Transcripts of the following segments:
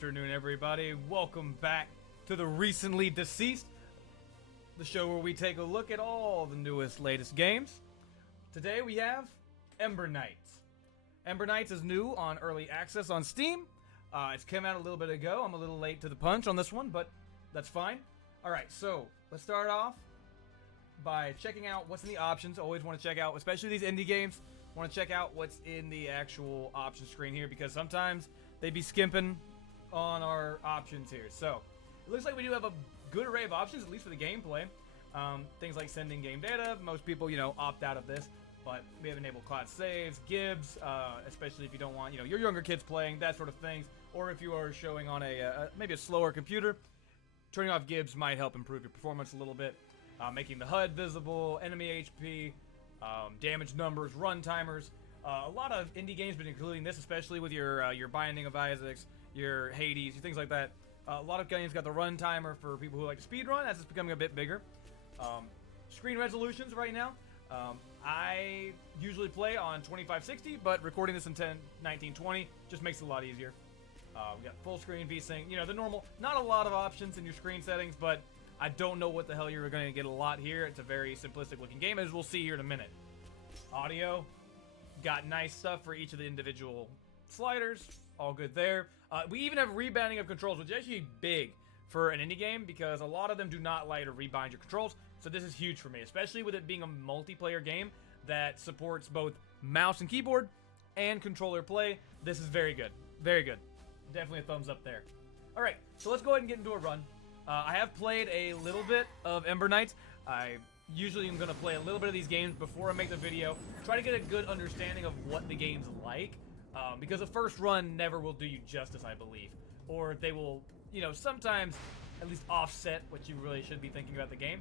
afternoon, everybody. Welcome back to the Recently Deceased, the show where we take a look at all the newest, latest games. Today we have Ember Knights. Ember Knights is new on early access on Steam. It's come out a little bit ago. I'm a little late to the punch on this one, but that's fine. Alright, so let's start off by checking out what's in the options. Always want to check out, especially these indie games, want to check out what's in the actual option screen here, because sometimes they be skimping on our options here. So it looks like we do have a good array of options, at least for the gameplay. Things like sending game data. Most people, opt out of this, but we have enabled cloud saves, gibs, especially if you don't want, your younger kids playing, that sort of things, or if you are showing on maybe a slower computer. Turning off gibs might help improve your performance a little bit. Making the HUD visible, enemy HP, damage numbers, run timers. A lot of indie games, but including this, especially with your Binding of Isaacs, your Hades, things like that. A lot of games got the run timer for people who like to speedrun, as it's becoming a bit bigger. Screen resolutions right now. I usually play on 2560, but recording this in 1920 just makes it a lot easier. We got full screen VSync, the normal. Not a lot of options in your screen settings, but I don't know what the hell you're going to get a lot here. It's a very simplistic looking game, as we'll see here in a minute. Audio, got nice stuff for each of the individual sliders. All good there. We even have rebounding of controls, which is actually big for an indie game, because a lot of them do not like to rebind your controls. So this is huge for me, especially with it being a multiplayer game that supports both mouse and keyboard and controller play. This is very good. Very good. Definitely a thumbs up there. Alright, so let's go ahead and get into a run. I have played a little bit of Ember Knights. I usually am going to play a little bit of these games before I make the video. Try to get a good understanding of what the game's like. Because a first run never will do you justice, I believe. Or they will, sometimes at least offset what you really should be thinking about the game.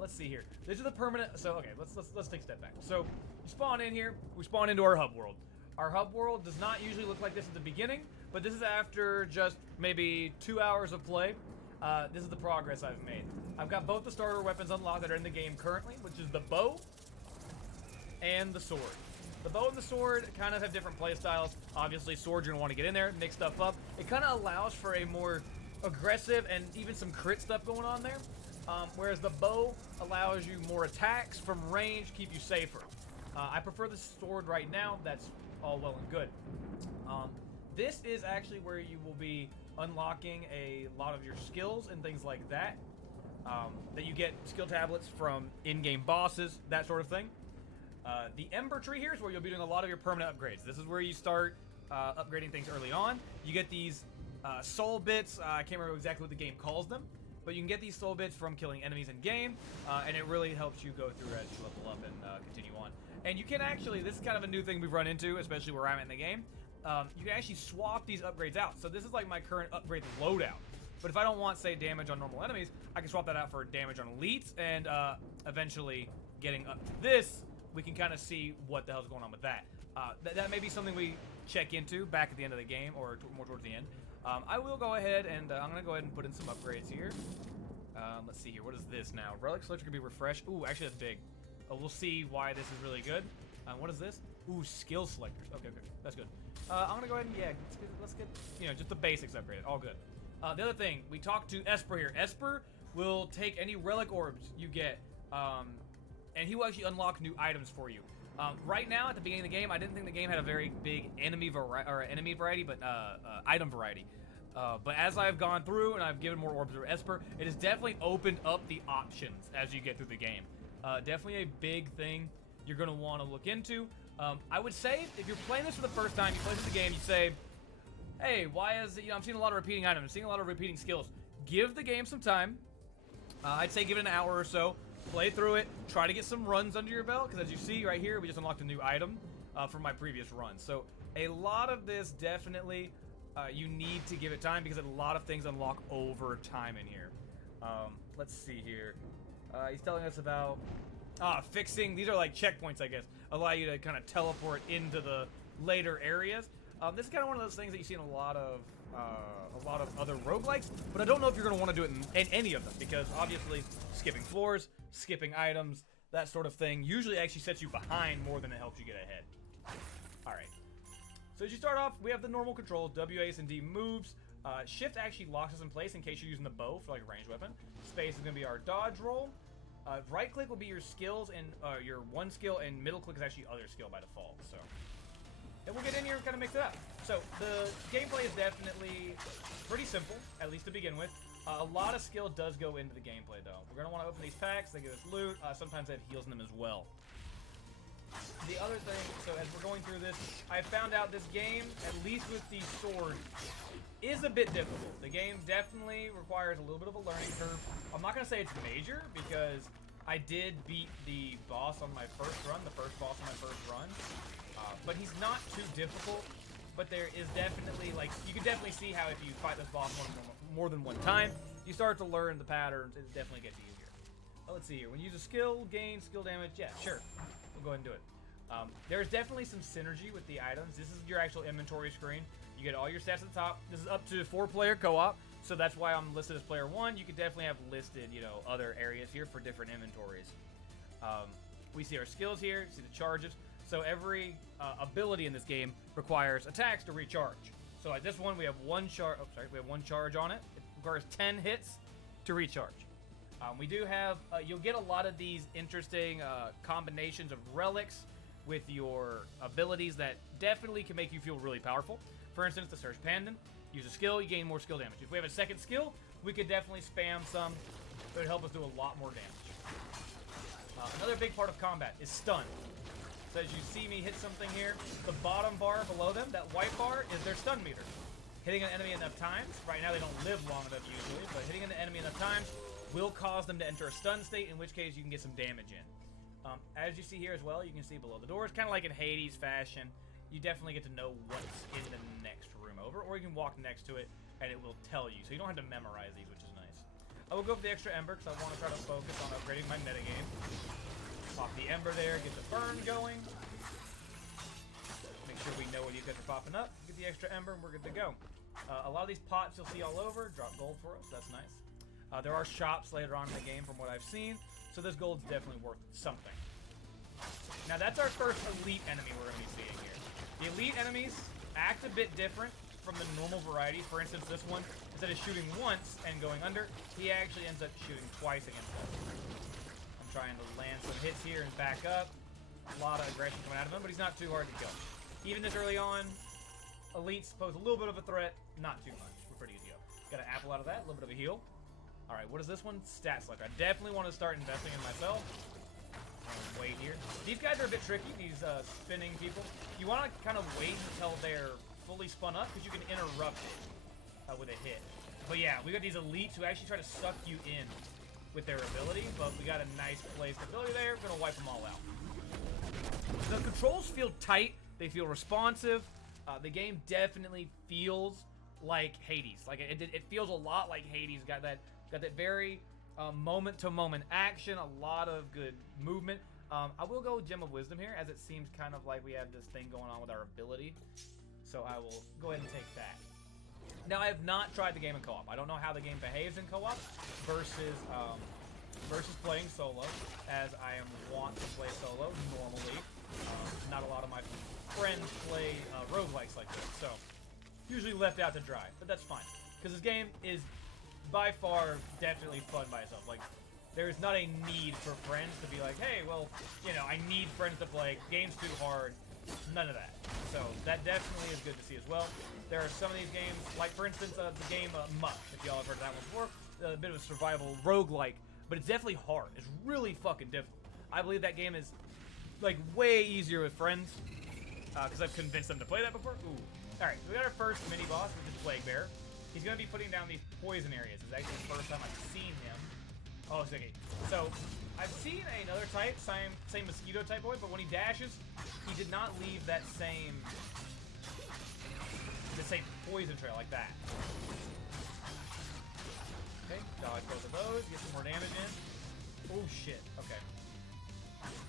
Let's see here. These are the permanent. So okay, let's take a step back. So you spawn in here. We spawn into our hub world. Our hub world does not usually look like this at the beginning, but this is after just maybe 2 hours of play. This is the progress I've made. I've got both the starter weapons unlocked that are in the game currently, which is the bow and the sword. The bow and the sword kind of have different play styles. Obviously, sword, you're going to want to get in there, mix stuff up. It kind of allows for a more aggressive and even some crit stuff going on there. Whereas the bow allows you more attacks from range, keep you safer. I prefer the sword right now. That's all well and good. This is actually where you will be unlocking a lot of your skills and things like that. That you get skill tablets from in-game bosses, that sort of thing. The Ember Tree here is where you'll be doing a lot of your permanent upgrades. This is where you start upgrading things early on. You get these soul bits. I can't remember exactly what the game calls them, but you can get these soul bits from killing enemies in game, and it really helps you go through as you level up and continue on. And you can actually, this is kind of a new thing we've run into, especially where I'm at in the game. You can actually swap these upgrades out. So this is like my current upgrade loadout. But if I don't want, say, damage on normal enemies, I can swap that out for damage on elites, and eventually getting up to this, we can kind of see what the hell's going on with that. That may be something we check into back at the end of the game, or more towards the end. I will go ahead and I'm going to go ahead and put in some upgrades here. Let's see here. What is this now? Relic Sledge can be refreshed. Ooh, actually that's big. We'll see why this is really good. What is this? Ooh, skill selectors. Okay, that's good. I'm going to go ahead and, let's get, just the basics upgraded. All good. The other thing, we talked to Esper here. Esper will take any relic orbs you get, and he will actually unlock new items for you. Right now, at the beginning of the game, I didn't think the game had a very big item variety. But as I've gone through and I've given more orbs to Esper, it has definitely opened up the options as you get through the game. Definitely a big thing you're going to want to look into. I would say, if you're playing this for the first time, you play the game, you say, hey, why is it, I'm seeing a lot of repeating items, I'm seeing a lot of repeating skills. Give the game some time. I'd say give it an hour or so. Play through it, try to get some runs under your belt, because as you see right here, we just unlocked a new item from my previous run. So a lot of this definitely, you need to give it time, because a lot of things unlock over time in here. Let's see here. He's telling us about fixing, these are like checkpoints, I guess, allow you to kind of teleport into the later areas. This is kind of one of those things that you see in a lot of other roguelikes, but I don't know if you're going to want to do it in any of them, because obviously skipping floors, skipping items, that sort of thing usually actually sets you behind more than it helps you get ahead. Alright. So as you start off, we have the normal controls, W, A, and D moves. Shift actually locks us in place in case you're using the bow for like a ranged weapon. Space is going to be our dodge roll. Right click will be your skills and your one skill, and middle click is actually other skill by default. So, and we'll get in here and kind of mix it up. So the gameplay is definitely pretty simple, at least to begin with. A lot of skill does go into the gameplay, though. We're going to want to open these packs. They give us loot. Sometimes they have heals in them as well. The other thing, so as we're going through this, I found out this game, at least with the sword, is a bit difficult. The game definitely requires a little bit of a learning curve. I'm not going to say it's major, because I did beat the boss on my first run, the first boss on my first run. But he's not too difficult, but there is definitely, like, you can definitely see how if you fight this boss more than one time, you start to learn the patterns, it definitely gets easier. Let's see here. When you use a skill, gain skill damage, yeah, sure. We'll go ahead and do it. There's definitely some synergy with the items. This is your actual inventory screen. You get all your stats at the top. This is up to 4-player co-op, so that's why I'm listed as player 1. You could definitely have listed, you know, other areas here for different inventories. We see our skills here, see the charges. So every ability in this game requires attacks to recharge. So at this one, we have one charge. Oh, sorry, we have one charge on it. It requires 10 hits to recharge. We do have. You'll get a lot of these interesting combinations of relics with your abilities that definitely can make you feel really powerful. For instance, the Surge Pandan. Use a skill, you gain more skill damage. If we have a second skill, we could definitely spam some. It would help us do a lot more damage. Another big part of combat is stun. So as you see me hit something here, the bottom bar below them, that white bar, is their stun meter. Hitting an enemy enough times, right now they don't live long enough usually, but hitting an enemy enough times will cause them to enter a stun state, in which case you can get some damage in. As you see here as well, you can see below the doors, kind of like in Hades fashion, you definitely get to know what's in the next room over, or you can walk next to it and it will tell you, so you don't have to memorize these, which is nice. I will go for the extra Ember because I want to try to focus on upgrading my metagame. Pop the Ember there, get the burn going. Make sure we know when these guys are popping up. Get the extra Ember and we're good to go. A lot of these pots you'll see all over drop gold for us, that's nice. There are shops later on in the game from what I've seen, so this gold's definitely worth something. Now that's our first elite enemy we're going to be seeing here. The elite enemies act a bit different from the normal variety. For instance, this one, instead of shooting once and going under, he actually ends up shooting twice against us. I'm trying to land some hits here and back up. A lot of aggression coming out of him, but he's not too hard to kill. Even this early on, elites pose a little bit of a threat, not too much. We're pretty easy to go. Got an apple out of that, a little bit of a heal. Alright, what is this one? Stat Selector. I definitely want to start investing in myself. Wait here. These guys are a bit tricky, these spinning people. You want to kind of wait until they're fully spun up, because you can interrupt it with a hit. But yeah, we got these elites who actually try to suck you in with their ability, but we got a nice placed ability there. We're going to wipe them all out. The controls feel tight. They feel responsive. The game definitely feels like Hades. Like it feels a lot like Hades. Got that very moment-to-moment action, a lot of good movement. I will go Gem of Wisdom here, as it seems kind of like we have this thing going on with our ability. So I will go ahead and take that. Now, I have not tried the game in co-op. I don't know how the game behaves in co-op versus playing solo, as I am wont to play solo normally. Not a lot of my friends play roguelikes like this, so usually left out to dry, but that's fine. Because this game is by far definitely fun by itself. Like, there's not a need for friends to be like, hey, well, you know, I need friends to play. Game's too hard. None of that. So that definitely is good to see as well. There are some of these games, like for instance, the game Muck, if y'all have heard of that one before. A bit of a survival roguelike, but it's definitely hard. It's really fucking difficult. I believe that game is like way easier with friends, because I've convinced them to play that before. Ooh. Alright, we got our first mini boss, which is Plague Bear. He's going to be putting down these poison areas. It's actually the first time I've seen him. Oh, it's okay. So, I've seen another type, same mosquito type boy, but when he dashes, he did not leave that same poison trail like that. Okay, dodge both of those, get some more damage in. Oh shit, okay.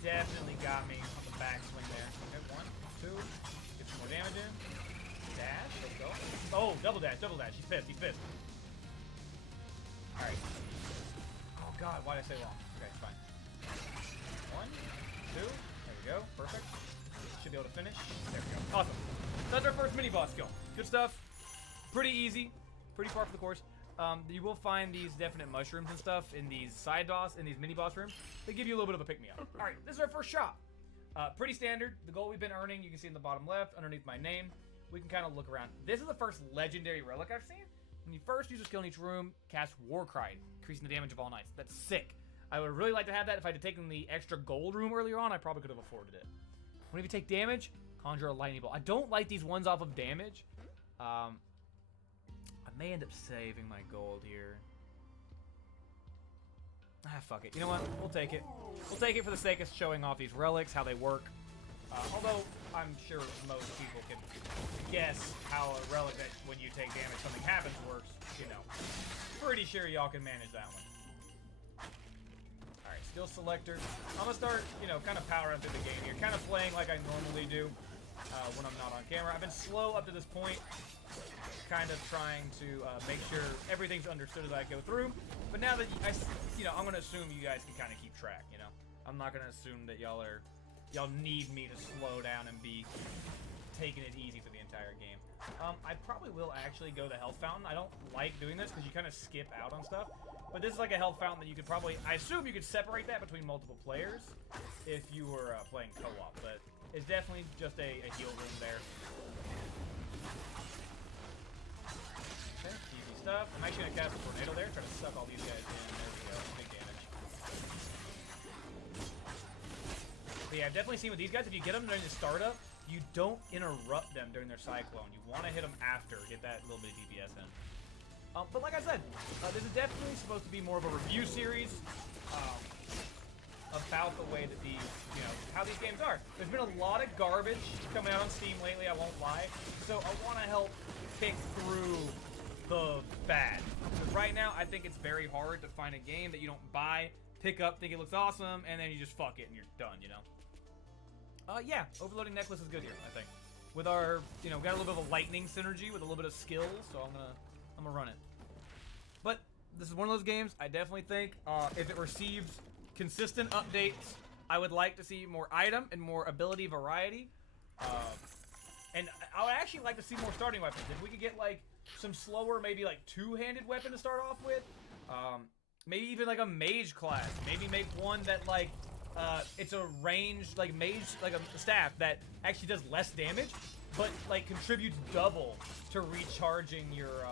Definitely got me on the backswing there. Okay, 1, 2, get some more damage in. Dash, let's go. Oh, double dash, he's pissed. Alright. Oh god, why did I say long? Okay, it's fine. 1, 2, there we go, perfect. Should be able to finish. There we go, awesome. That's our first mini boss kill. Good stuff. Pretty easy. pretty far from the course. You will find these definite mushrooms and stuff in these side boss, in these mini boss rooms. They give you a little bit of a pick-me-up. All right, this is our first shop. Pretty standard. The gold we've been earning, you can see in the bottom left, underneath my name. We can kind of look around. This is the first legendary relic I've seen. When you first use a skill in each room, cast War Cry, increasing the damage of all knights. That's sick. I would really like to have that. If I had taken the extra gold room earlier on, I probably could have afforded it. Whenever you take damage, conjure a lightning bolt. I don't like these ones off of damage. I may end up saving my gold here. Ah, fuck it. You know what? We'll take it. We'll take it for the sake of showing off these relics, how they work. Although, I'm sure most people can guess how a relic that when you take damage something happens works, you know. Pretty sure y'all can manage that one. Alright, skill selector. I'm gonna start, you know, kind of powering through the game here. Kind of playing like I normally do when I'm not on camera. I've been slow up to this point. Kind of trying to make sure everything's understood as I go through. But now that, you know, I'm gonna assume you guys can kind of keep track, you know. I'm not gonna assume that y'all need me to slow down and be taking it easy for the entire game. I probably will actually go the health fountain. I don't like doing this because you kind of skip out on stuff. But this is like a health fountain that you could probably, I assume you could separate that between multiple players if you were playing co-op. But it's definitely just a heal room there. Okay, easy stuff. I'm actually going to cast a tornado there, try to suck all these guys in. There we go. Big damage. But yeah, I've definitely seen with these guys, if you get them during the startup, you don't interrupt them during their cyclone. You want to hit them after, get that little bit of DPS in. But like I said, this is definitely supposed to be more of a review series about the way that these, you know, how these games are. There's been a lot of garbage coming out on Steam lately, I won't lie. So I want to help pick through the bad. Because right now, I think it's very hard to find a game that you don't buy, pick up, think it looks awesome, and then you just fuck it and you're done, you know? Yeah, overloading necklace is good here, I think. With our, you know, got a little bit of a lightning synergy with a little bit of skill, so I'm gonna run it. But this is one of those games I definitely think if it receives consistent updates, I would like to see more item and more ability variety. And I would actually like to see more starting weapons. If we could get like some slower, maybe like two-handed weapon to start off with, maybe even like a mage class. Maybe make one that like it's a ranged like mage, like a staff that actually does less damage, but like contributes double to recharging your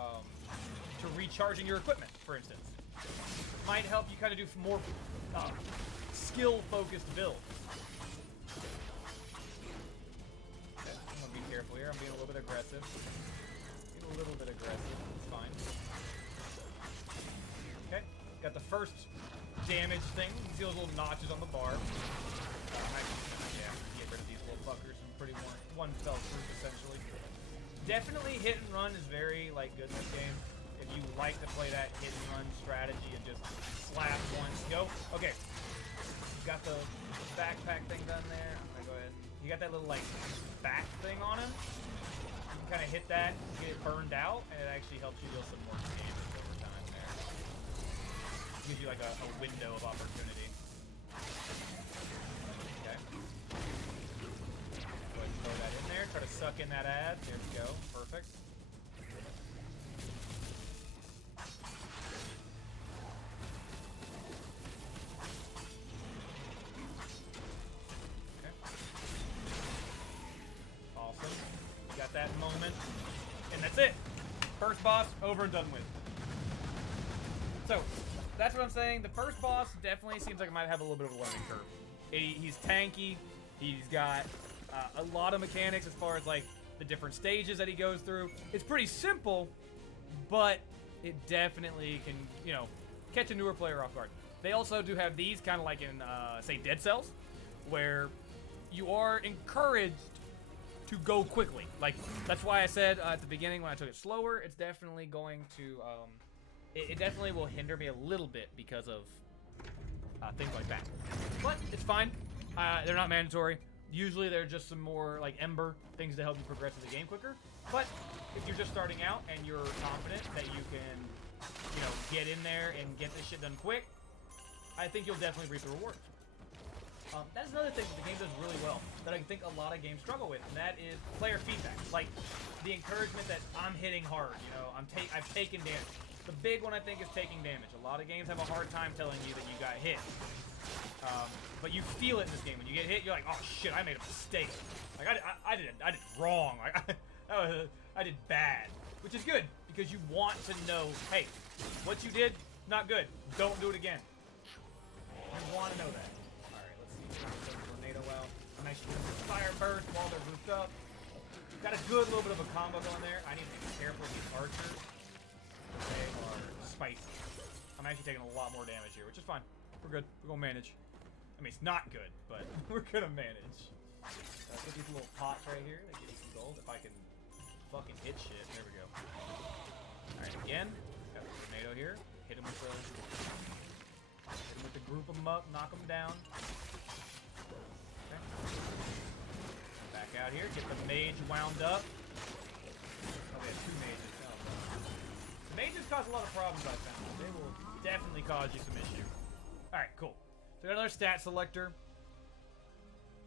equipment, for instance. Might help you kind of do more skill-focused build. Okay, I'm gonna be careful here. I'm being a little bit aggressive. Being a little bit aggressive. It's fine. Okay, got the first damage thing. You can see those little notches on the bar. Yeah, get rid of these little fuckers and pretty one fell swoop essentially. Definitely hit and run is very like good in this game. If you like to play that hit and run strategy and just slap once, go. Okay, you got the backpack thing done there. I'm gonna go ahead. You got that little like back thing on him. You can kind of hit that, get it burned out, and it actually helps you deal some more damage over time there. Gives you like a window of opportunity. Okay. Go ahead and throw that in there. Try to suck in that ad. There we go. Perfect. Okay. Awesome. You got that moment. And that's it. First boss over and done with. So, that's what I'm saying. The first boss definitely seems like it might have a little bit of a learning curve. He's tanky. He's got a lot of mechanics as far as like the different stages that he goes through. It's pretty simple, but it definitely can, you know, catch a newer player off guard. They also do have these kind of like in, say, Dead Cells, where you are encouraged to go quickly. Like, that's why I said at the beginning when I took it slower, it's definitely going to... It definitely will hinder me a little bit because of things like that. But it's fine. They're not mandatory. Usually they're just some more like Ember things to help you progress in the game quicker. But if you're just starting out and you're confident that you can, you know, get in there and get this shit done quick, I think you'll definitely reap the rewards. That's another thing that the game does really well that I think a lot of games struggle with, and that is player feedback. Like the encouragement that I'm hitting hard. You know, I've taken damage. The big one I think is taking damage. A lot of games have a hard time telling you that you got hit. But you feel it in this game. When you get hit, you're like, oh shit, I made a mistake. Like I did it wrong. Like I did bad, which is good because you want to know, hey, what you did, not good. Don't do it again. You want to know that. All right, let's see. Tornado out. I'm actually going to fire burst while they're grouped up. Got a good little bit of a combo going there. I need to be careful with these archers. They are spicy. I'm actually taking a lot more damage here, which is fine. We're good. We're gonna manage. I mean, it's not good, but we're gonna manage. Put these little pots right here. They give you some gold. If I can fucking hit shit. There we go. Alright, again. Got the tornado here. Hit him with the group them up, knock them down. Okay. Back out here. Get the mage wound up. Oh, we have two mages. Mages cause a lot of problems, I found. They will definitely cause you some issue. Alright, cool. So we got another stat selector.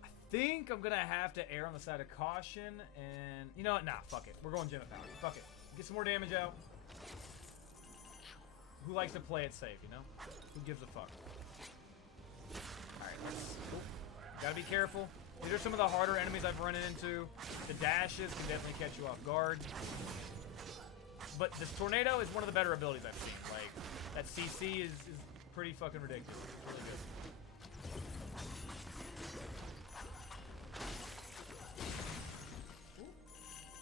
I think I'm gonna have to err on the side of caution, and you know what? Nah, fuck it. We're going Gem of Power. Fuck it. Get some more damage out. Who likes to play it safe, you know? Who gives a fuck? Alright, cool. Gotta be careful. These are some of the harder enemies I've run into. The dashes can definitely catch you off guard. But this tornado is one of the better abilities I've seen. Like, that CC is pretty fucking ridiculous. It's really good. Ooh.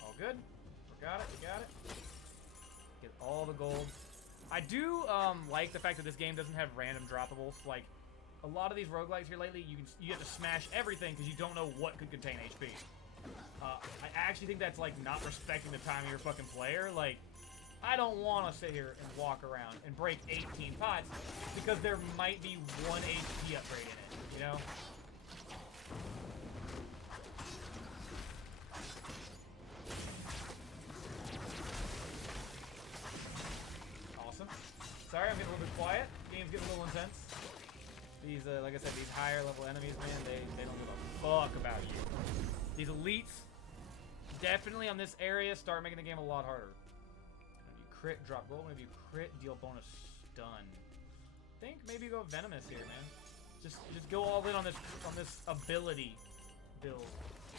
All good. We got it. We got it. Get all the gold. I do like the fact that this game doesn't have random droppables. Like, a lot of these roguelikes here lately, you have to smash everything because you don't know what could contain HP. I actually think that's, like, not respecting the time of your fucking player. Like, I don't want to sit here and walk around and break 18 pots because there might be 1 HP upgrade in it, you know? Awesome. Sorry, I'm getting a little bit quiet. Game's getting a little intense. These, like I said, these higher level enemies, man, they don't give a fuck about you. These elites, definitely on this area, start making the game a lot harder. Crit, drop gold. Maybe crit, deal bonus stun. Think maybe go venomous here, man. Just go all in on this ability build.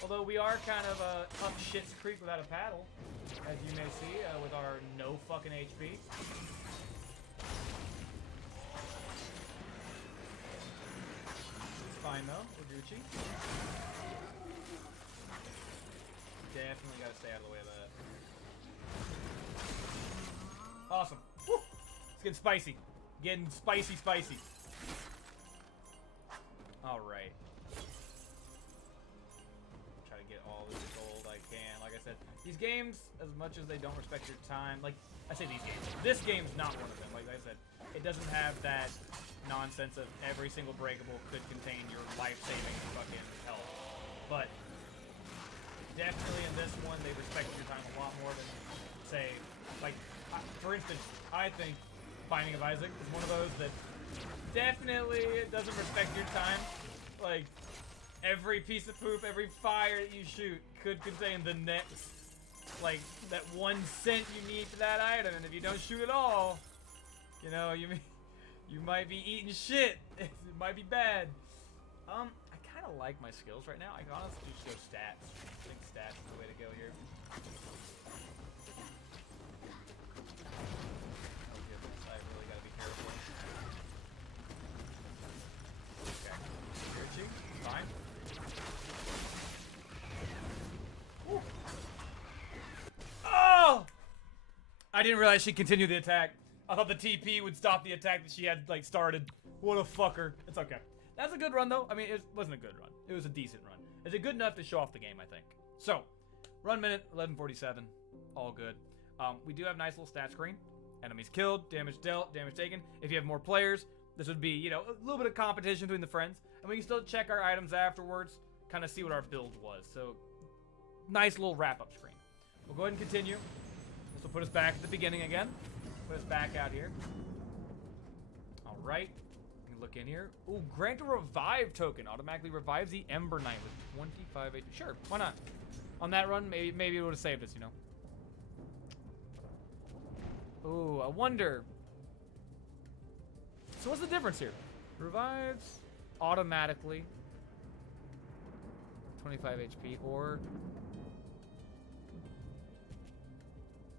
Although we are kind of up shit's creek without a paddle, as you may see, with our no fucking HP. It's fine though. We're Gucci. Definitely gotta stay out of the way of that. Awesome. Woo! It's getting spicy. Getting spicy. Alright. Try to get all this gold I can. Like I said, these games, as much as they don't respect your time, like, I say these games. This game's not one of them. Like I said, it doesn't have that nonsense of every single breakable could contain your life-saving fucking health. But definitely in this one, they respected your time a lot more than, say, like, for instance, I think Binding of Isaac is one of those that definitely doesn't respect your time. Like, every piece of poop, every fire that you shoot could contain the next, like, that 1 cent you need for that item. And if you don't shoot at all, you know, you might be eating shit. It might be bad. I kind of like my skills right now. I can honestly just go stats. I think stats is the way to go here. Fine. Woo. Oh! I didn't realize she'd continue the attack. I thought the TP would stop the attack that she had, like, started. What a fucker. It's okay. That's a good run, though. I mean, it wasn't a good run. It was a decent run. Is it good enough to show off the game, I think? So, run minute, 11:47. All good. We do have a nice little stat screen. Enemies killed, damage dealt, damage taken. If you have more players, this would be, you know, a little bit of competition between the friends. And we can still check our items afterwards, kind of see what our build was. So, nice little wrap-up screen. We'll go ahead and continue. This will put us back at the beginning again. Put us back out here. Alright. look in here. Ooh, grant a revive token. Automatically revives the Ember Knight with 25 HP. Sure, why not? On that run, maybe it would have saved us, you know. Ooh, I wonder. So what's the difference here? Revives automatically. 25 HP, or...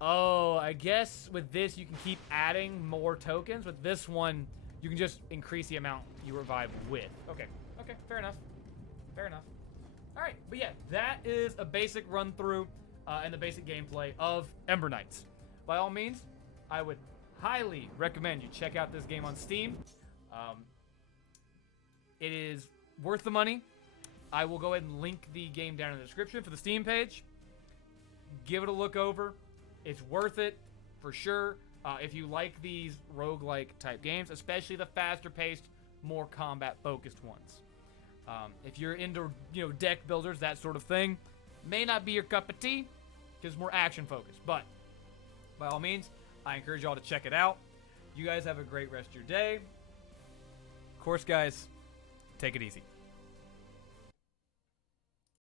Oh, I guess with this you can keep adding more tokens. With this one, you can just increase the amount you revive with. Okay, okay, fair enough. Fair enough. All right, but yeah, that is a basic run through and the basic gameplay of Ember Knights. By all means, I would highly recommend you check out this game on Steam. It is worth the money. I will go ahead and link the game down in the description for the Steam page. Give it a look over. It's worth it, for sure, if you like these roguelike type games, especially the faster paced, more combat focused ones. If you're into, you know, deck builders, that sort of thing, may not be your cup of tea, because it's more action focused. But, by all means, I encourage y'all to check it out. You guys have a great rest of your day. Of course, guys, take it easy.